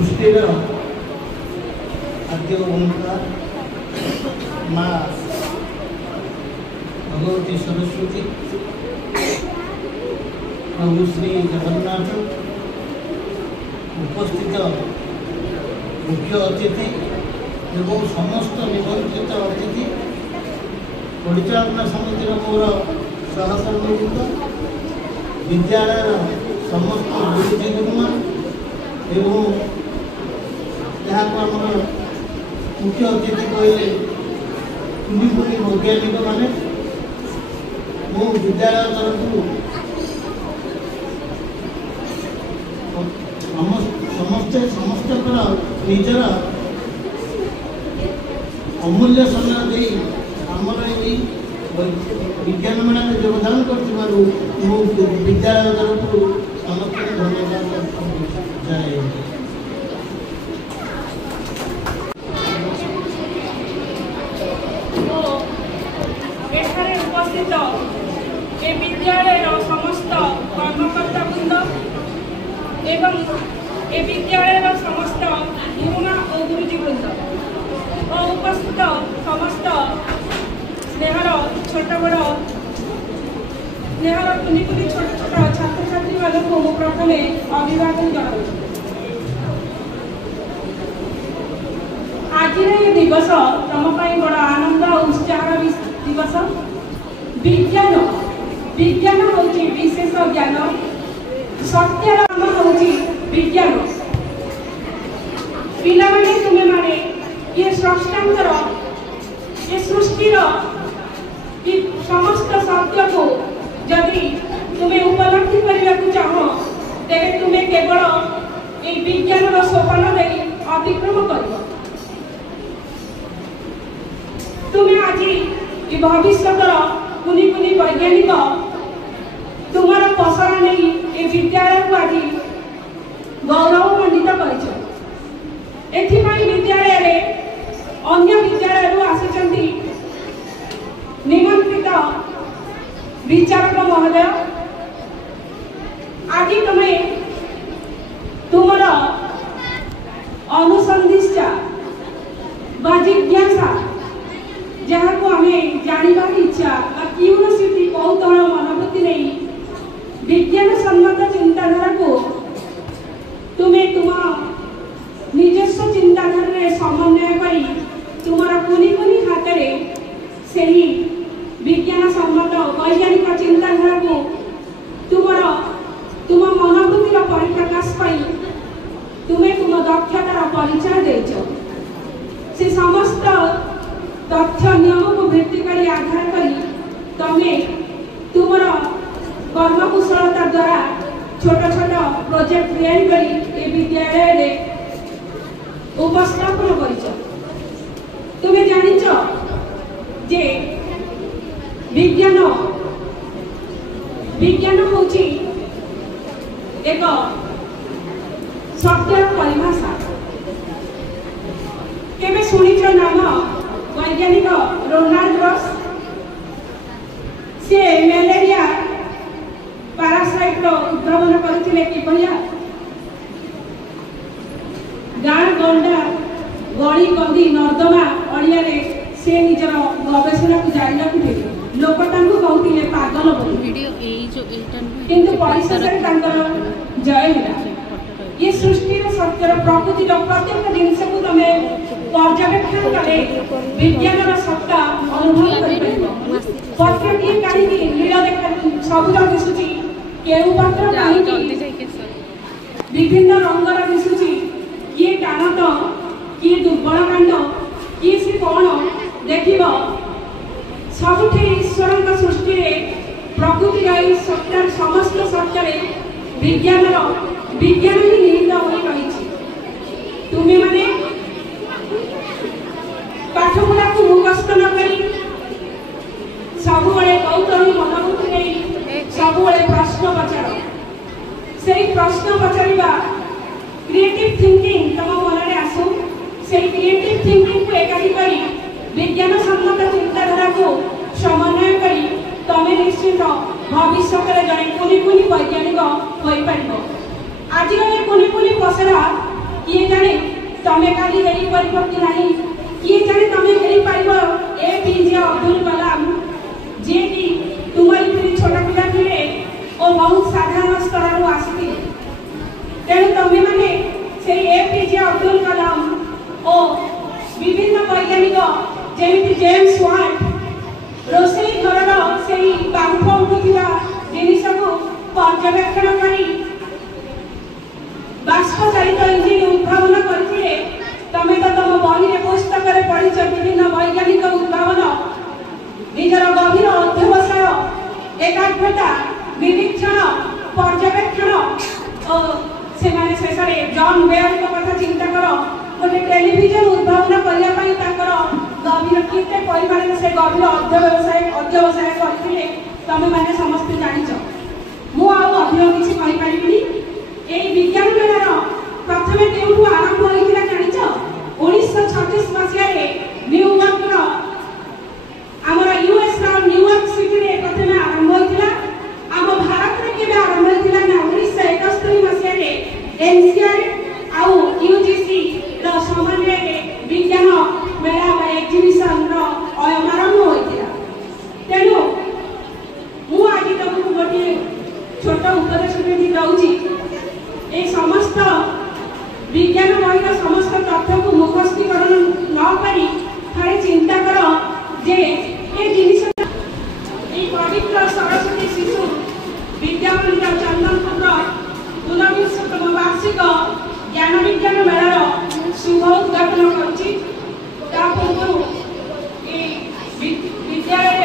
सृष्टि आद्य भूमिका माँ भगवती सरस्वती प्रभु श्री जगन्नाथ उपस्थित मुख्य अतिथि एवं समस्त निमंत्रित अतिथि परिचालना समितिर मोर सहकर्मीवृंद विद्यालय समस्त गुरुजी गुरुमा एवं यहाँ मुख्य अतिथि कहले कुनी कुनी वैज्ञानिक माने मो विद्यालय तरफ समस्ते समस्त निजर अमूल्य समय दे आमर ये विज्ञान मेला में योगदान कर विद्यालय तरफ समस्त धन्यवाद जाए। उपस्थित ए विद्यालय समस्त कर्मकर्ता वृंद एवं ए विद्यालय समस्त गुरुमा और गुरुजी वृंद और उपस्थित समस्त स्नेहर छोट बड़ स्नेहर कुनि कुनि छोट छोट छात्र छात्री मानक मु प्रथम अभिवादन जनाऊँ। आज ये दिवस तुम बड़ आनंद और उत्साह दिवस। विज्ञान विज्ञान हूँ विशेष ज्ञान सत्य नाम हूँ विज्ञान। पिलाने तुम्हें माने ये स्रष्टांतर ये सृष्टिर समस्त सत्य को जदि तुम्हें उपलब्धि करने को चाह तेरे तुम्हें केवल ये विज्ञान सोपान दे अतिक्रम कर तुम्हें आज ये भविष्य कुनी कुनी वैज्ञानिक तुम्हारा पसरा नहीं ये विद्यालय को आज गौरवमंडित कर विद्यालय अन्य विद्यालय आसी निमंत्रित विचारक महोदय आज तुम्हें तुमर अनुसंधिष्टा बा जिज्ञासा जहाँ को हमें जानवर इच्छा क्यूरियोसिटी कौतूहल मनोवृत्ति नहीं विज्ञान सम्मत चिंताधारा को तुम्हें तुम निजस्व चिंताधारा समन्वय करी तुम्हारा कुनी कुनी हाथ में से ही विज्ञान सम्मत वैज्ञानिक चिंताधारा को तुम मनोवृत्तिर परिप्रकाश पाई तुम्हें तुम दक्षतार परिचय देच से समस्त तथ्य नियम को भित्ति करी आधार करी तुम्हें तुमर कर्मकुशलता द्वारा छोट छोट प्रोजेक्ट तैयारी करी ए विद्यालय रे उपस्थापन करिछ। तुम्हें जानिछ जे विज्ञान विज्ञान होची एक शब्द परिभाषा केबे सुनिछ नाम वैज्ञानिक रोनाल्ड रॉस से मलेरिया पैरासाइट उद्भावन करथिले कि भैया गाँ गंडा गली गंदी नर्दमा अड़िया से निजर गवेषणा को जारी रखुले लोक कहते पागल किंतु परिशेष जय ये सृष्टि सत्यर प्रकृतिर प्रत्येक जिनस को तुम पर्यवेक्षण कले विज्ञान सत्ता अनुभव कर पत्रटी काढ़ी नील देखा सबुज दिशुची केउ पत्र कहीं विभिन्न रंगर दिशुची किए टाण तो किए दुर्बल कांड किए से कौन देख सबुठे ईश्वर सृष्टि प्रकृतिर सत्य समस्त सत्य विज्ञान विज्ञान ही निहित हो रही तुम्हें माने पाठपढ़ा को मुखस्त न करी सब कौतूहल मनोवृत्ति नहीं सब प्रश्न पचार से प्रश्न पचारा क्रिएटिव थिंकिंग तुम मन में आसू से क्रिएटिव थिंकिंग को एकाठी करी विज्ञान सम्मत चिंताधारा को समन्वय करी तमें निश्चित भविष्य में जड़े कुनी कुनी वैज्ञानिक हो पार आज ये कुनी कुनी पसरा किए जाने तमें काली हेरी परिबो कि नहीं, किए जाने तमें हेरी परिबो एपीजे अब्दुल कलाम जे कि तुम्हारी पीढ़ी छोटा पिला थिले ओ बहुत साधारण स्तर रु आसीथिले। तेणु तमें माने से एपीजे अब्दुल कलाम ओ विभिन्न वैज्ञानिक जेमिति जेम्स वाट रोसई घरर से बांफ उठुवा जिनिस को पर्यवेक्षण करी बाष्पचालित इंजिन उद्भावन करथिले। तमे तो तुम बही पुस्तक में पढ़ी विभिन्न वैज्ञानिक उद्भावन निजर गभीर अध्यवसाय एकाग्रता निरीक्षण पर्यवेक्षण से माने शेषे जॉन बेयर कथा चिंता कर गोटे टेलीविजन उद्भावन करने गभीर केते परिमाण से गभीर अध्यवसाय करथिले तमे माने समस्त जानिछ। मु अधिक किसी कहि ए विज्ञान मेलार प्रथमे केउठु आरंभ होइतिला जानिछ 1936 मसियारे न्यूयॉर्क आमर यूएस न्यूयॉर्क सिटी रे प्रथमे आरंभ होइतिला। आम भारत रे केबे आरंभ होइतिला ना 1971 मसियारे एनसीआर आउ यूजीसी रो समन्वय विज्ञान मेला बा एग्जीबिशन रो आरंभ होइतिला। तेनु मु आज तुमको गोटे छोट उपदेश देती दउची ए समस्त विज्ञान बहिर समस्त तथ्य को मुखस्थीकरण न करी थोड़े चिंता कर जे ए जिनिस ए पवित्र सरस्वती शिशु विद्यामंदिर चंदनपुर 19तम वार्षिक ज्ञान विज्ञान मेलार शुभ उद्घाटन करछि। ता पूर्व ए विद्यालय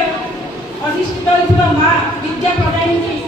अधिष्ठित माँ विद्या प्रदायिनी